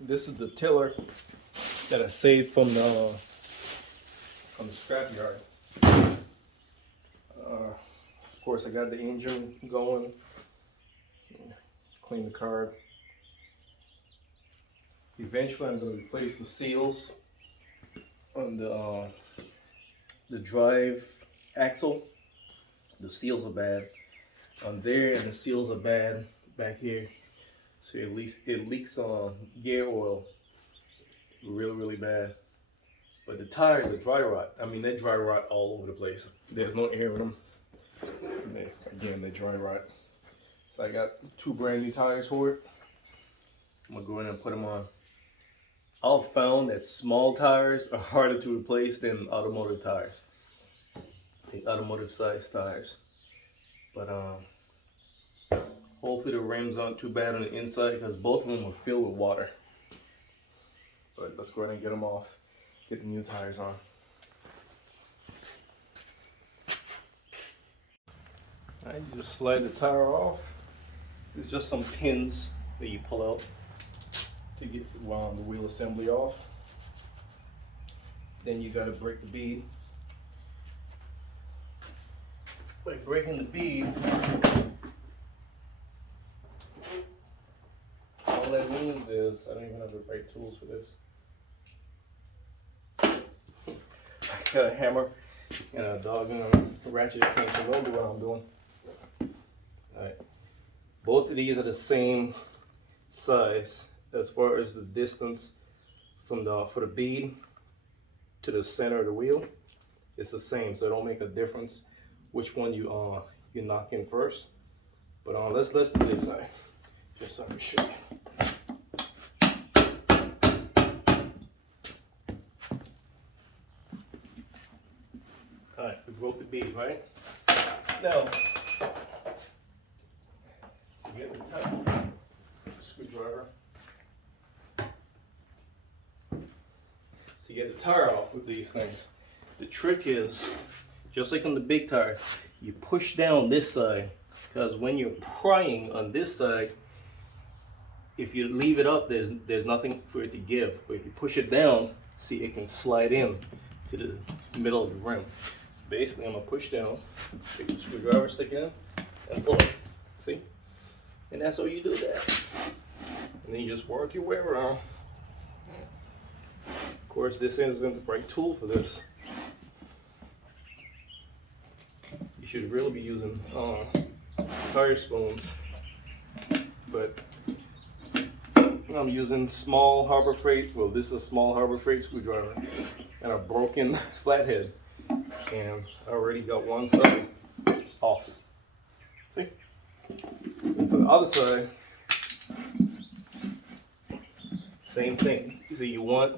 this is the tiller that I saved from the scrapyard. Of course, I got the engine going. Clean the carb. Eventually, I'm going to replace the seals on the drive axle. The seals are bad on there, and the seals are bad back here. So at least it leaks gear oil really bad. But the tires are dry rot. I mean, they dry rot all over the place. There's no air in them. They're dry rot. So I got 2 brand new tires for it. I'm gonna go in and put them on. I've found that small tires are harder to replace than automotive tires. The automotive size tires. But hopefully the rims aren't too bad on the inside, because both of them are filled with water. But let's go ahead and get them off. Get the new tires on. Alright, you just slide the tire off. There's just some pins that you pull out to get the wheel assembly off. Then you gotta break the bead. By breaking the bead, all that means is I don't even have the right tools for this. I got a hammer and a dog and a ratchet extension. Don't do what I'm doing. Alright. Both of these are the same size as far as the distance from for the bead to the center of the wheel. It's the same, so it don't make a difference which one you knock in first. But let's do this side, just so I can show you. Alright, we broke the bead, right? Now, to get the tire, screwdriver. To get the tire off with these things, the trick is, just like on the big tire, you push down this side, because when you're prying on this side, if you leave it up, there's nothing for it to give. But if you push it down, see, it can slide in to the middle of the rim. Basically, I'm gonna push down, take the screwdriver, stick in, and pull it. See? And that's how you do that. And then you just work your way around. Of course, this is the right tool for this. You should really be using tire spoons, but I'm using small Harbor Freight. Well, this is a small Harbor Freight screwdriver and a broken flathead, and I already got one side off. See? And for the other side, same thing. So you want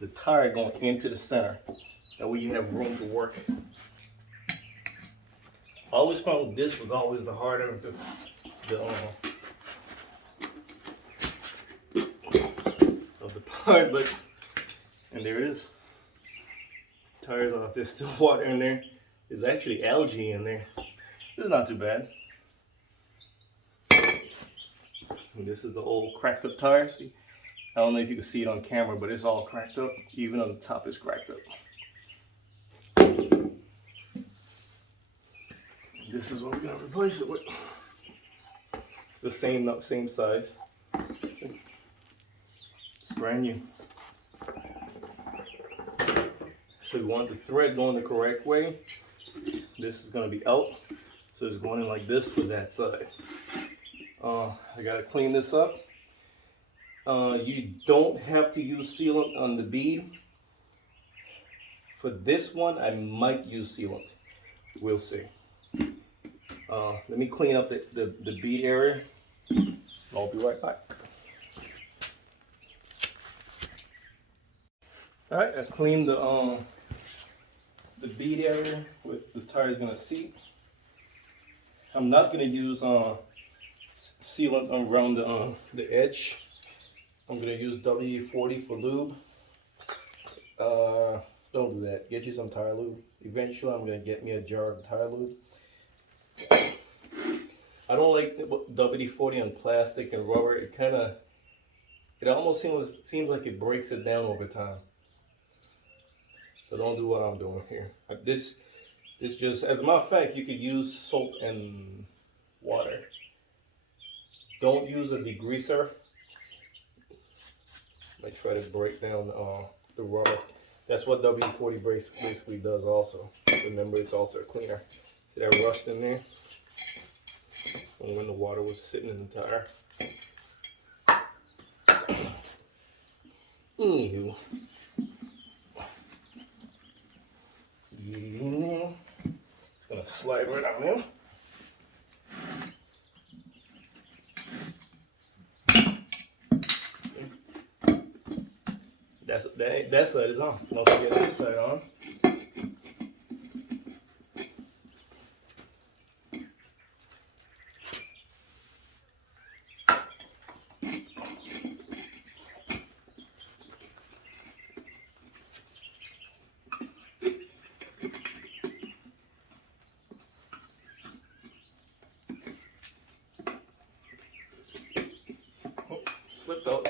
the tire going into the center. That way you have room to work. I always found this was always the harder of the part, but, and there it is. Tires off. There's still water in there. There's actually algae in there. It's not too bad. And this is the old cracked up tire. See? I don't know if you can see it on camera, but it's all cracked up. Even on the top is cracked up. This is what we're gonna replace it with. It's the same size. It's brand new. So we want the thread going the correct way. This is gonna be out, so it's going in like this for that side. I gotta clean this up. You don't have to use sealant on the bead. For this one, I might use sealant. We'll see. Let me clean up the bead area. I'll be right back. All right, I cleaned the bead area with the tire's gonna seat. I'm not gonna use sealant around the edge. I'm gonna use WD-40 for lube. Don't do that. Get you some tire lube. Eventually, I'm gonna get me a jar of tire lube. I don't like WD-40 on plastic and rubber. It kind of it almost seems like it breaks it down over time. So don't do what I'm doing here. This just, as a matter of fact, you could use soap and water. Don't use a degreaser. I try to break down the rubber. That's what WD-40 basically does also. Remember, it's also a cleaner. See that rust in there? And when the water was sitting in the tire. Anywho. Get it in there. It's gonna slide right on in. That side is on. Don't forget this side on. Oh, slipped out.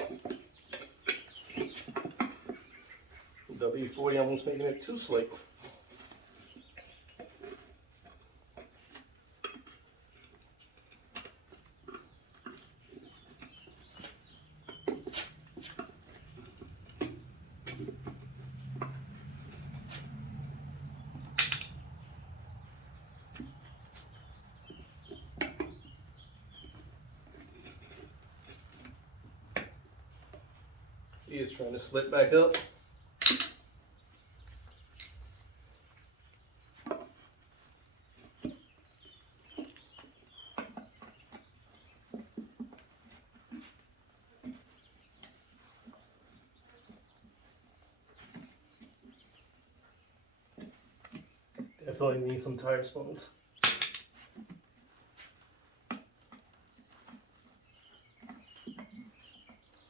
WD-40 almost making it too slick. See, it's trying to slip back up. Definitely need some tire spoons.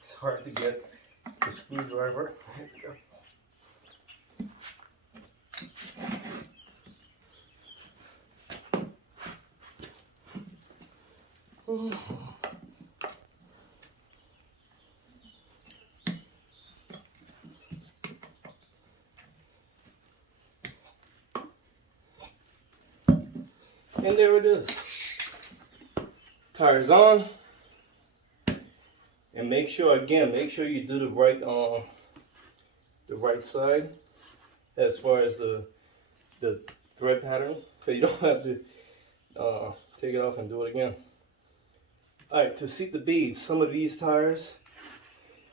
It's hard to get the screwdriver. Here we go. And there it is. Tires on. And make sure you do the right side as far as the thread pattern, so you don't have to take it off and do it again. Alright, to seat the beads, some of these tires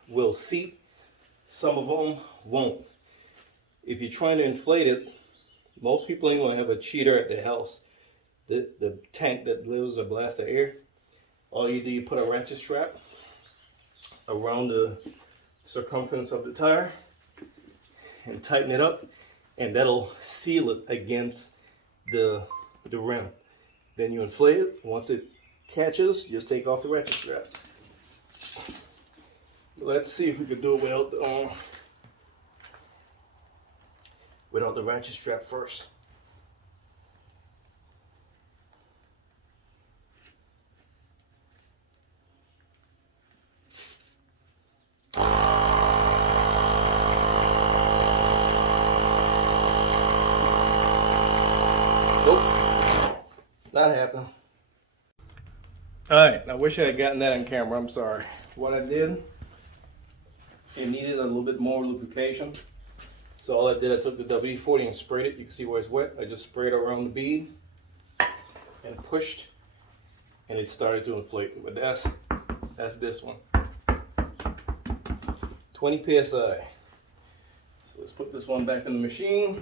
will seat, some of them won't. If you're trying to inflate it, most people ain't gonna have a cheater at their house. The tank that lives or blasts the air. All you do, you put a ratchet strap around the circumference of the tire and tighten it up, and that'll seal it against the rim. Then you inflate it. Once it catches, just take off the ratchet strap. Let's see if we could do it without the ratchet strap first. Nope, not happening. Alright, I wish I had gotten that on camera, I'm sorry. What I did, it needed a little bit more lubrication. So all I did, I took the WD-40 and sprayed it. You can see where it's wet. I just sprayed around the bead and pushed, and it started to inflate. But that's this one. 20 psi. So let's put this one back in the machine.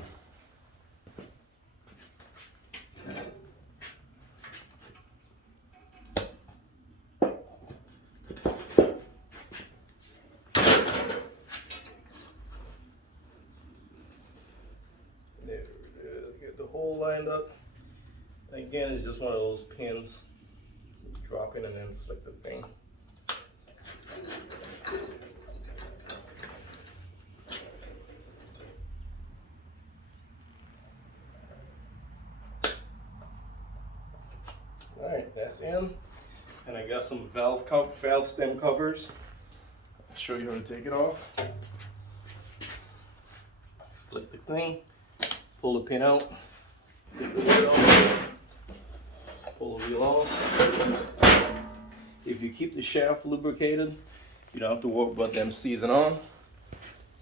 Hole lined up. Again, it's just one of those pins. Drop in and then flick the thing. Alright, that's in. And I got some valve stem covers. show you how to take it off. Flip the thing, pull the pin out, flip the wheel, pull the wheel off. If you keep the shaft lubricated, you don't have to worry about them seizing on.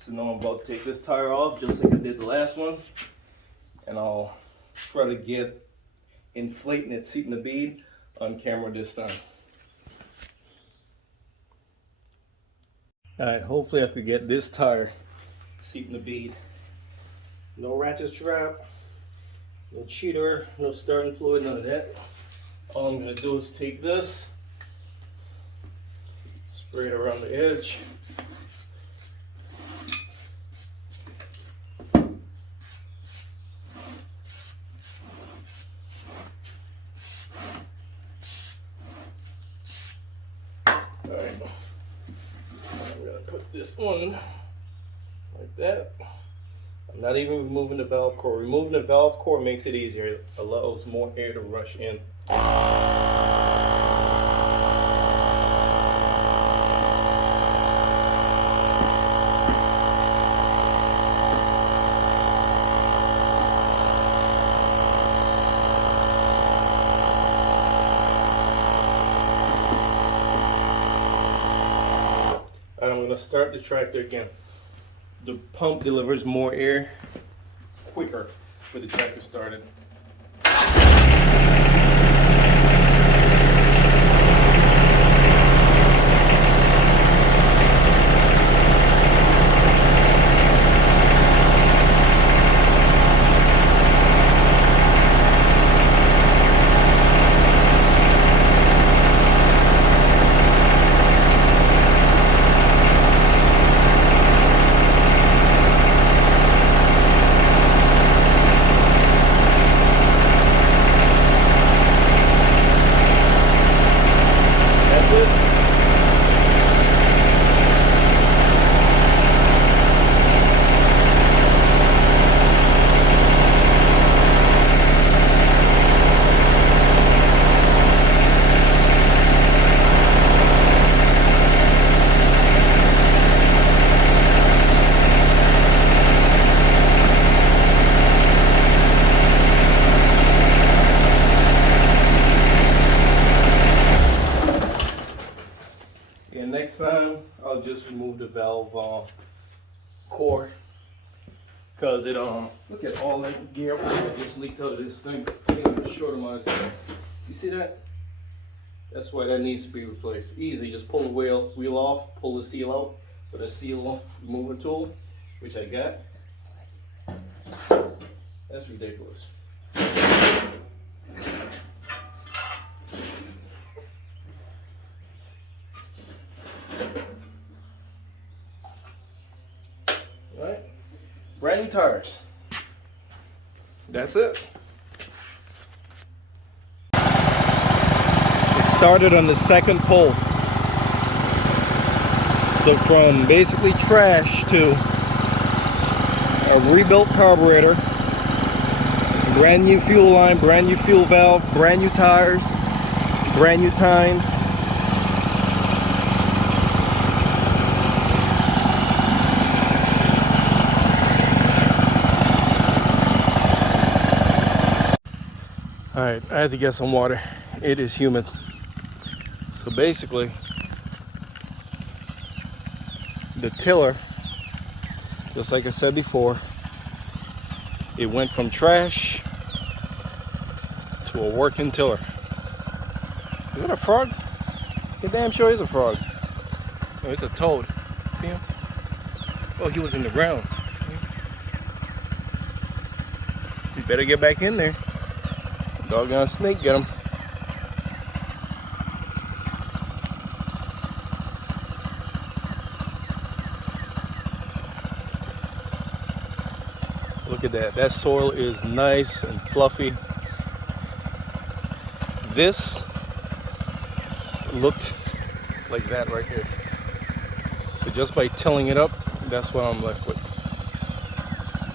So now I'm about to take this tire off just like I did the last one, and I'll try to get inflating it, seating the bead on camera this time. Alright, hopefully I could get this tire seating the bead. No ratchet strap, no cheater, no starting fluid, none of that. All I'm going to do is take this, spray it around the edge. Alright, I'm going to put this one like that. I'm not even removing the valve core. Removing the valve core makes it easier. It allows more air to rush in. I'm going to start the tractor again. The pump delivers more air quicker with the tractor started. And next time I'll just remove the valve core, because it look at all that gear that just leaked out of this thing in a short amount of time. You see that? That's why that needs to be replaced. Easy, just pull the wheel off, pull the seal out with a seal remover tool, which I got. That's ridiculous. Right? Brand new tires. That's it. It started on the second pull. So from basically trash to a rebuilt carburetor, brand new fuel line, brand new fuel valve, brand new tires, brand new tines. Alright, I had to get some water. It is humid. So basically, the tiller, just like I said before, it went from trash to a working tiller. Is that a frog? You're damn sure it's a frog. No, it's a toad. See him? Oh, he was in the ground. You better get back in there. Doggone snake, get him. Look at that. That soil is nice and fluffy. This looked like that right here. So just by tilling it up, that's what I'm left with.